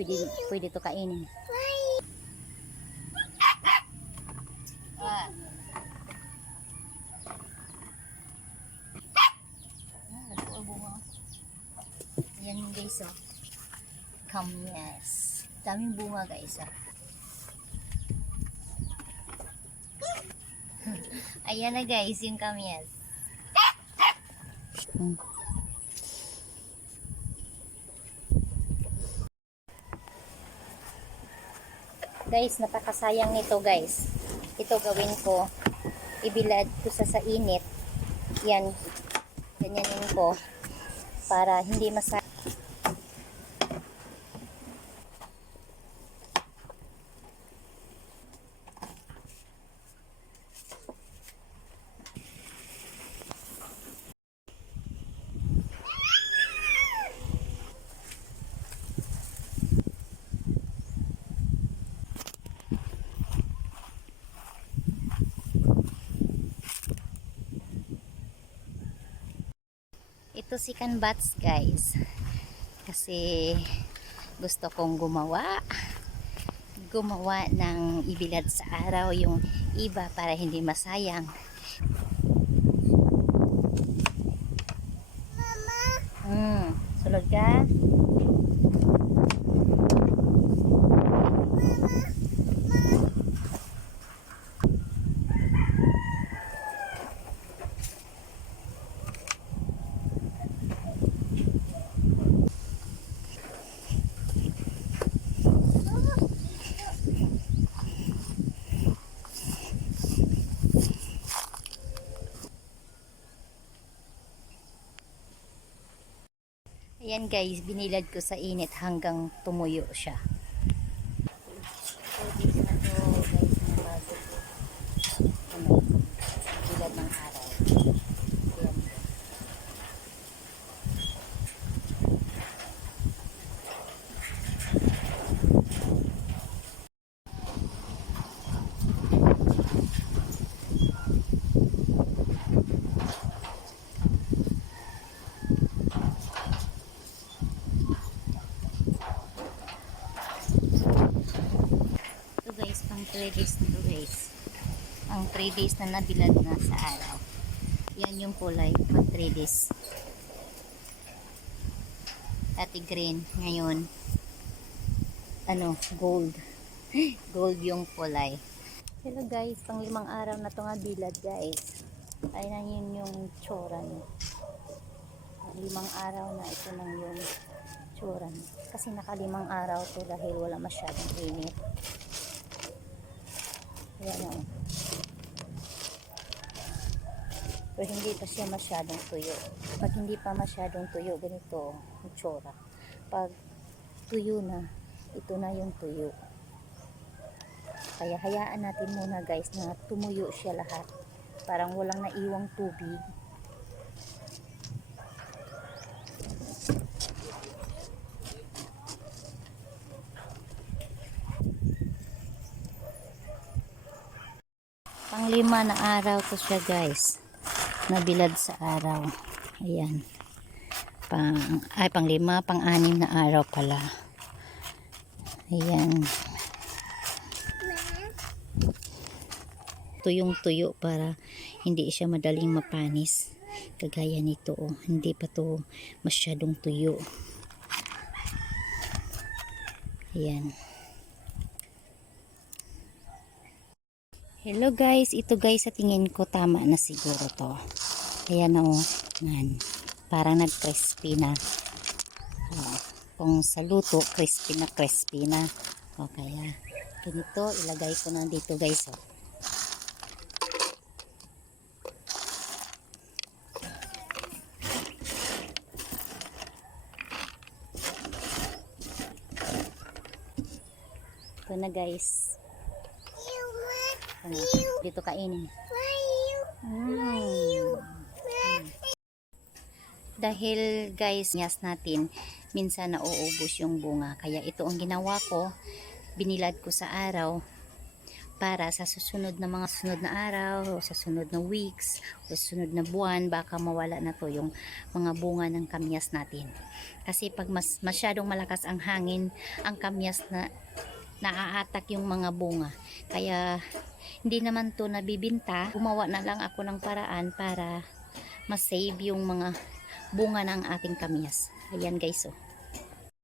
pwede, pwede to kainin. Ah. Ah, nakuha bunga. Yan guys oh. Kamyas. Daming bunga guys ah. Ayan na guys, yung kamyas. Hmm. Guys, napakasayang nito guys. Ito gawin ko. Ibilad ko sa sa init. Yan. Ganyanin ko. Para hindi masa Ito si Canbats guys. Kasi gusto kong gumawa. Gumawa ng ibilad sa araw yung iba para hindi masayang. Mama! Hmm, sulod ka? Ayan guys, binilad ko sa init hanggang tumuyo siya. So, this na to guys na bago ko. Ano, bilad ng araw. Ayan. Ito guys, pang 3 days na to guys. Ang 3 days na nabilad na sa araw. Yan yung kulay, pang 3 days. Dati green, ngayon, ano, gold. gold yung kulay. Hello guys, pang limang araw na to nga bilad guys. Ayun yun yung tsura niya. Limang araw na ito lang yung tsura niya. Kasi nakalimang araw to dahil wala masyadong init. Ayan o. Pero hindi pa siya masyadong tuyo. Pag hindi pa masyadong tuyo, ganito ang tsura. Pag tuyo na, ito na yung tuyo. Kaya hayaan natin muna guys na tumuyo siya lahat. Parang walang naiwang tubig. Panglima na araw to siya guys. Nabilad sa araw. Ayan. Pang, ay, panglima, pang-anim na araw pala. Ayan. Tuyong tuyo para hindi siya madaling mapanis. Kagaya nito, oh. hindi pa to masyadong tuyo. Ayan. Hello guys, ito guys sa tingin ko tama na siguro to. Ayan o, nan. Parang nag-crispy na. Oh, kung sa luto, crispy na crispy na. O kaya, ganito, ilagay ko na dito guys o. Ito na guys. Ano, dito kainin. Mm. Dahil guys, nyas natin, minsan nauubos yung bunga. Kaya ito ang ginawa ko, binilad ko sa araw para sa susunod na mga sunod na araw o sa sunod na weeks o sunod na buwan baka mawala na to yung mga bunga ng kamyas natin kasi pag mas masyadong malakas ang hangin ang kamyas na naaatak yung mga bunga. Kaya hindi naman to nabibinta. Gumawa na lang ako ng paraan para mas save yung mga bunga ng ating kamyas ayan guys oh